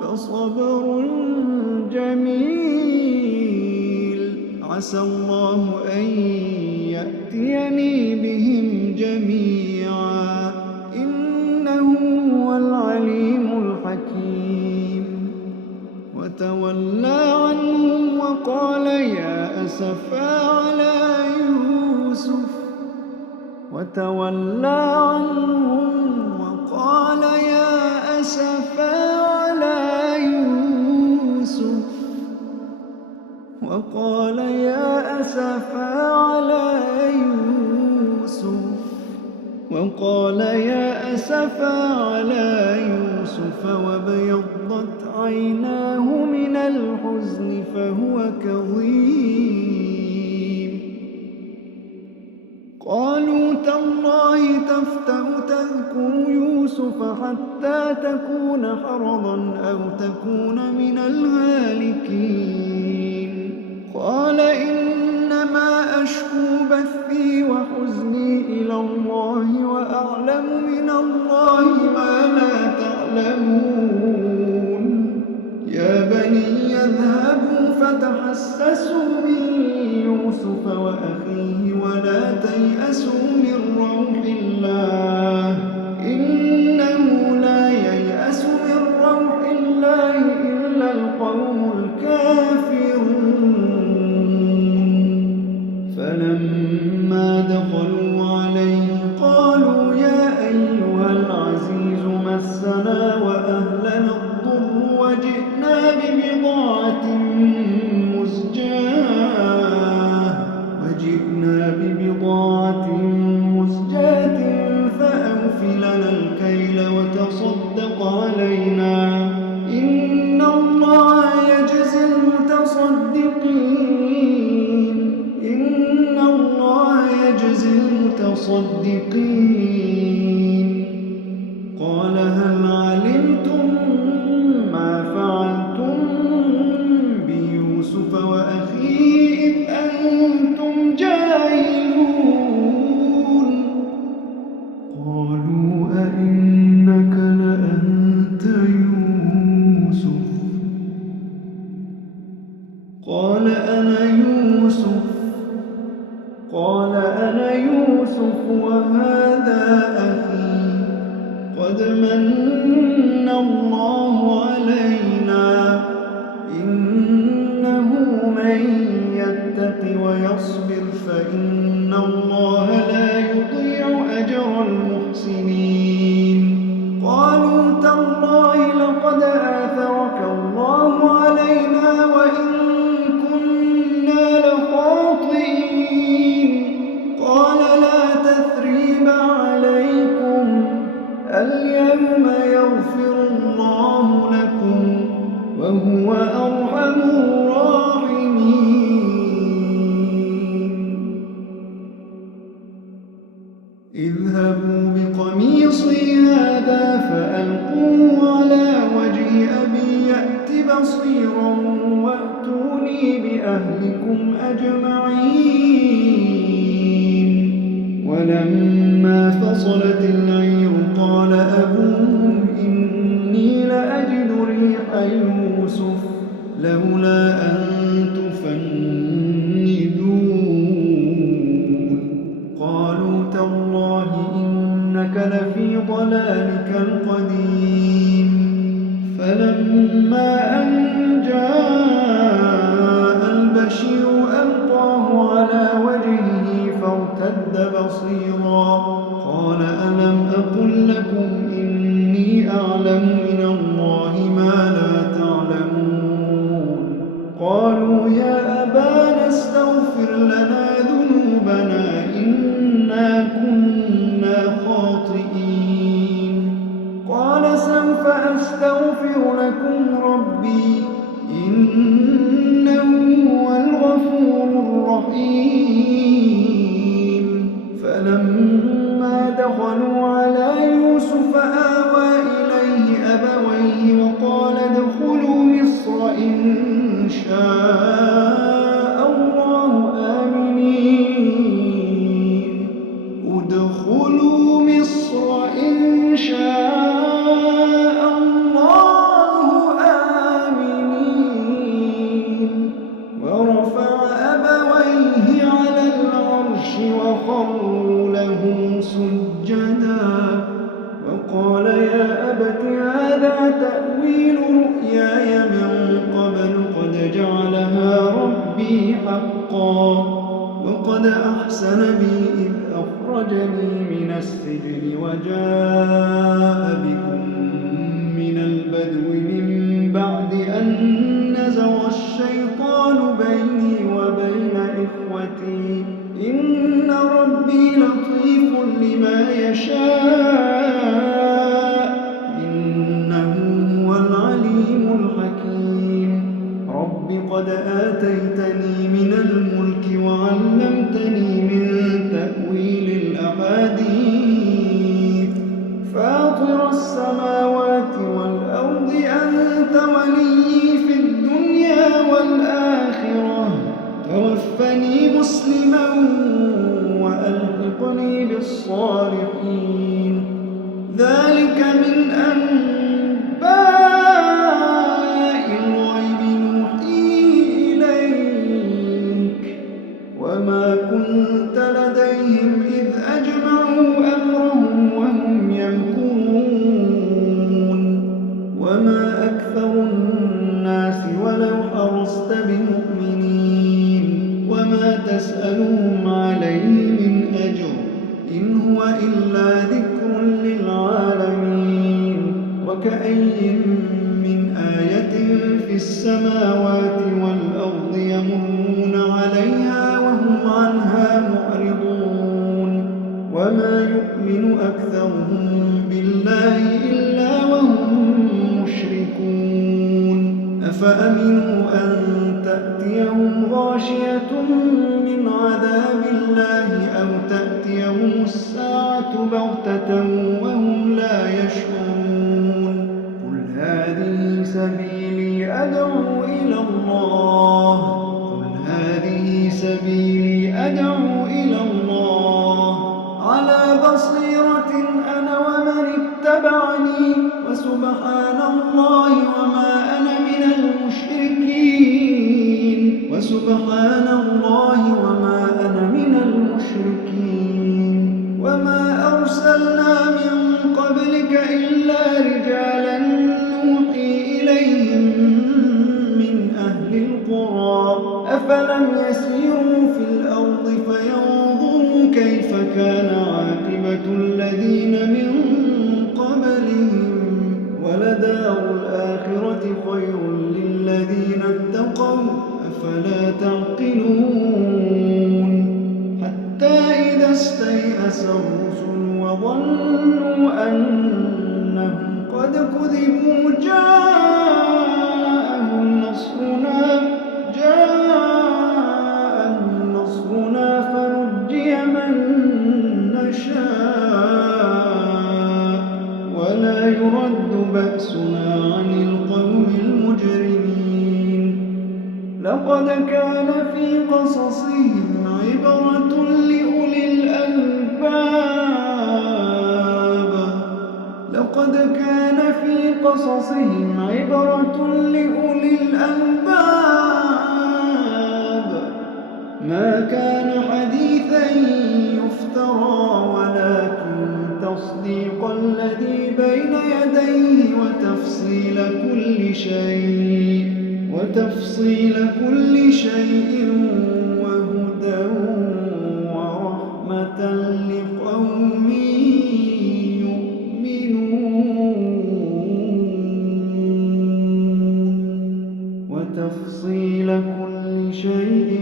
فصبر جميل. عسى الله أن يأتيني بهم جميعا إنه هو العليم الحكيم. وتولى عنهم وقال يا أسفا على يوسف وتولى عنهم وقال يا أسفا على يوسف وقال يا أسفا على يوسف وقال يا أسفا على يوسف وابيضت عيناه من الحزن فهو كظيم. قالوا تالله تفتأ تذكر يوسف حتى تكون حرضا أو تكون من الهالكين. قال إنما أشكو بثي وحزني إلى الله وأعلم من الله ما لا تعلمون. يا بني اذهبوا فتحسسوا من يوسف وأخيه ولا تيأسوا من روح الله إنه لا ييأس من روح الله إلا القوم الكافرون. فلما دخلوا عليه قالوا يا أيها العزيز مسنا وأهلنا الضر وجئنا ببضاعة مزجاة فأوف لنا الكيل وتصدق علينا إن الله يجزي المتصدقين. قال هل علمتم ما فعلتم بيوسف وأخيه إذ أنتم جاهلون. قالوا أئنك لأنت يوسف. قال أنا يوسف وهذا أخي قد من الله علينا إنه من يتق ويصبر فإن الله لا يضيع أجر المحسنين. قالوا تالله لقد آثرك الله علينا وإن كنا لخاطئين. قال لا تثريب عليكم اليوم يغفر الله لكم وهو أرحم الراحمين. اذهبوا بقميصي هذا فألقوه على وجه أبي يأت بصيرا وأتوني بأهلكم أجمعين. ولما فصلت العير قال أبوهم إني لأجد ريح يوسف لولا أن تفندون. قالوا تالله إنك لفي ضلالك القديم. فلما أن جاء البشير ألقاه على وجهه فارتد بصيرا. قال ألم أقل لكم إني أعلم من الله ما لا تعلمون. قالوا يا أبانا استغفر لنا ذنوبنا إنا كنا خاطئين. قال سوف أستغفر لكم ربي إنه هو الغفور الرحيم. فلما دخلوا على يوسف آوى إليه أبويه وقال ادخلوا مصر إن شاء الله آمنين. ادخلوا مصر إن شاء الله إياي من قبل قد جعلها ربي حقا وقد أحسن بي إذ أخرجني من السجن وجاء بكم من البدو من بعد أن نزغ الشيطان بيني وبين إخوتي إن ربي لطيف لما يشاء إنه هو العليم الحكيم رب قد آتيتني من الملك وعلمتني من تأويل الأحاديث فاطر السماوات والأرض أنت ولي في الدنيا والآخرة توفني مسلما وألحقني بالصالحين ذلك من أنباء الغيب نوحيه إليك وما كنت لديهم إذ أجمعوا أمرهم وهم يمكرون وما أكثر الناس ولو حرصت بمؤمنين وما تسألهم عليه من أجر إن هو إلا ذكر للعالمين وكأي من آية في السماوات والأرض يمرون عليها وهم عنها معرضون وما يؤمن أكثرهم بالله إلا وهم مشركون أفأمنوا أن تأتيهم غاشية من عذاب الله أو تأتيهم الساعة بغتة وهم لا يشعرون قل هذه سبيلي أدعو إلى الله إلى الله على بصيرة أنا ومن اتبعني وسبحان الله وما أنا من المشركين وما أرسلنا من قبلك إلا رجالا نوحي إليهم من أهل القرى أفلم يسيروا في الأرض فينظروا كيف كان عاقبة الذين من قبلهم ولدار الآخرة خير للذين اتقوا أفلا تعقلون حتى إذا استيأس الرسل وظنوا أنهم قد كذبوا جاءهم نصرنا فنجي من نشاء ولا يرد بأسنا عن القوم المجرمين لقد كان في قصصهم عبرة لأولي الألباب ما كان حديثا يفترى ولكن تصديق الذي بين يديه وتفصيل كل شيء وهدى ورحمة لقوم يؤمنون وتفصيل كل شيء